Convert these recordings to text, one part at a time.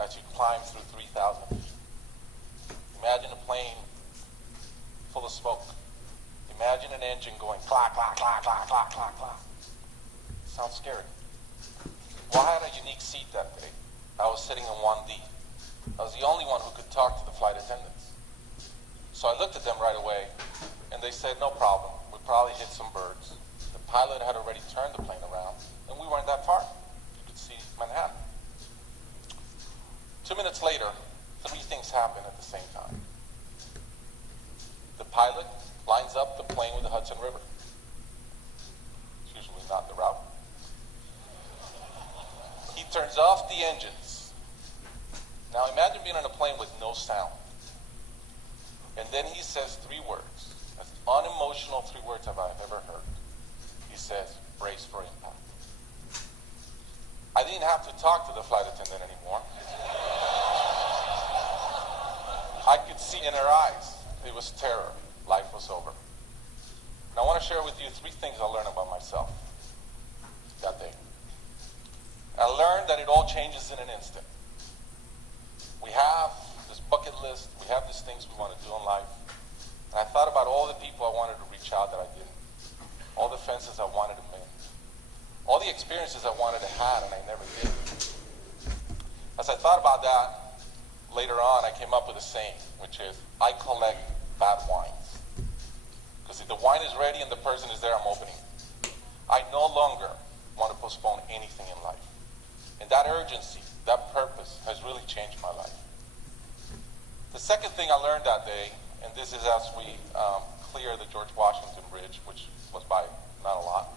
as you climb through 3,000 feet. Imagine a plane full of smoke. Imagine an engine going clack, clack, clack, clack, clack, clack, clack. Sounds scary. Well, I had a unique seat that day. I was sitting in 1D. I was the only one who could talk to the flight attendants. So I looked at them right away, and they said, no problem. We probably hit some birds. The pilot had already turned the plane around, and we weren't that far. You could see Manhattan. 2 minutes later, 3 things happen at the same time. The pilot lines up the plane with the Hudson River. It's usually not the route. He turns off the engines. Now imagine being on a plane with no sound. And then he says 3 words. As unemotional 3 words have I ever heard. He says, brace for impact. I didn't have to talk to the flight attendant anymore. I could see in her eyes. It was terror. Life was over. And I want to share with you 3 things I learned about myself that day. I learned that it all changes in an instant. We have this bucket list. We have these things we want to do in life. And I thought about all the people I wanted to reach out that I didn't. All the fences I wanted to mend. All the experiences I wanted to have and I never did. As I thought about that, later on I came up with a saying, which is, I collect bad wines. Because if the wine is ready and the person is there, I'm opening. I no longer want to postpone anything in life. And that urgency, that purpose has really changed my life. The second thing I learned that day, and this is as we clear the George Washington Bridge, which was by not a lot.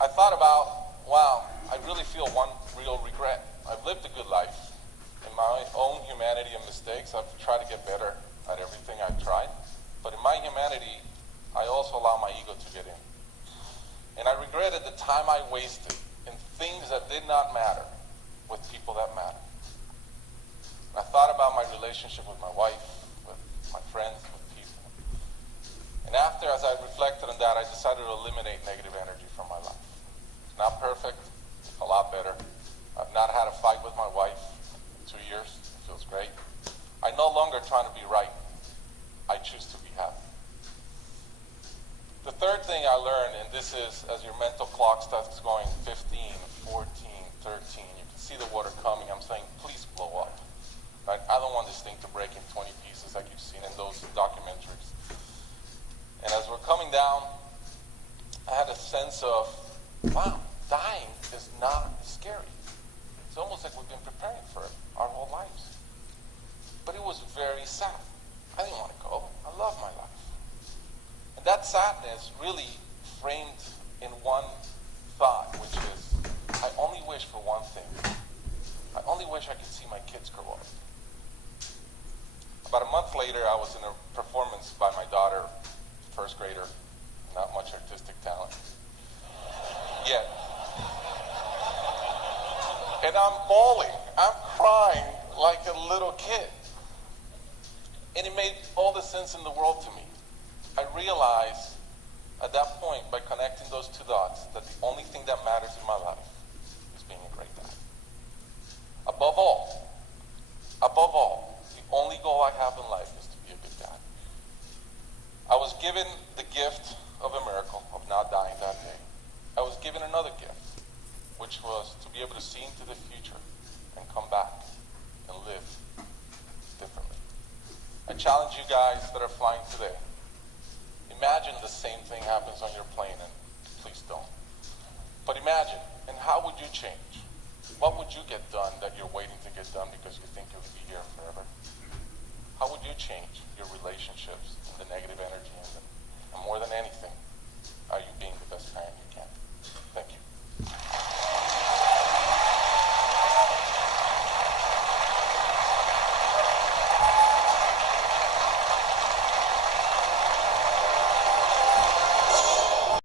I thought about, wow, I really feel one real regret. I've lived a good life. In my own humanity and mistakes, I've tried to get better at everything I've tried. But in my humanity, I also allow my ego to get in. And I regretted the time I wasted in things that did not matter with people that matter. I thought about my relationship with my wife, with my friends, with people. And after, as I reflected on that, I decided to eliminate negative energy from my life. It's not perfect, it's a lot better. I've not had a fight with my wife in 2 years. It feels great. I'm no longer trying to be right. I choose to be happy. The third thing I learned, and this is as your mental clock starts going 15, 14, 13, you can see the water coming. I'm saying, please blow up. Right? I don't want this thing to break in 20 pieces like you've seen in those documentaries. And as we're coming down, I had a sense of, wow, dying is not scary. It's almost like we've been preparing for it our whole lives. But it was very sad. I didn't want to go. I love my life. And that sadness really framed in one thought, which is, I only wish for one thing. I only wish I could see my kids grow up. About a month later, I was in a performance by my daughter, first grader, not much artistic talent yet. And I'm bawling, I'm crying like a little kid. And it made all the sense in the world to me. I realized at that point, by connecting those 2 dots, that the only thing that matters in my life is being a great dad. Above all, the only goal I have in life is to be a good dad. I was given the gift of a miracle, of not dying that day. I was given another gift, which was to be able to see into the future and come back and live differently. I challenge you guys that are flying today. Imagine the same thing happens on your plane, and please don't. But imagine, and how would you change? What would you get done that you're waiting to get done because you think you'll be here forever? How would you change your relationships and the negative energy in them? And more than anything, are you being the best parent you can?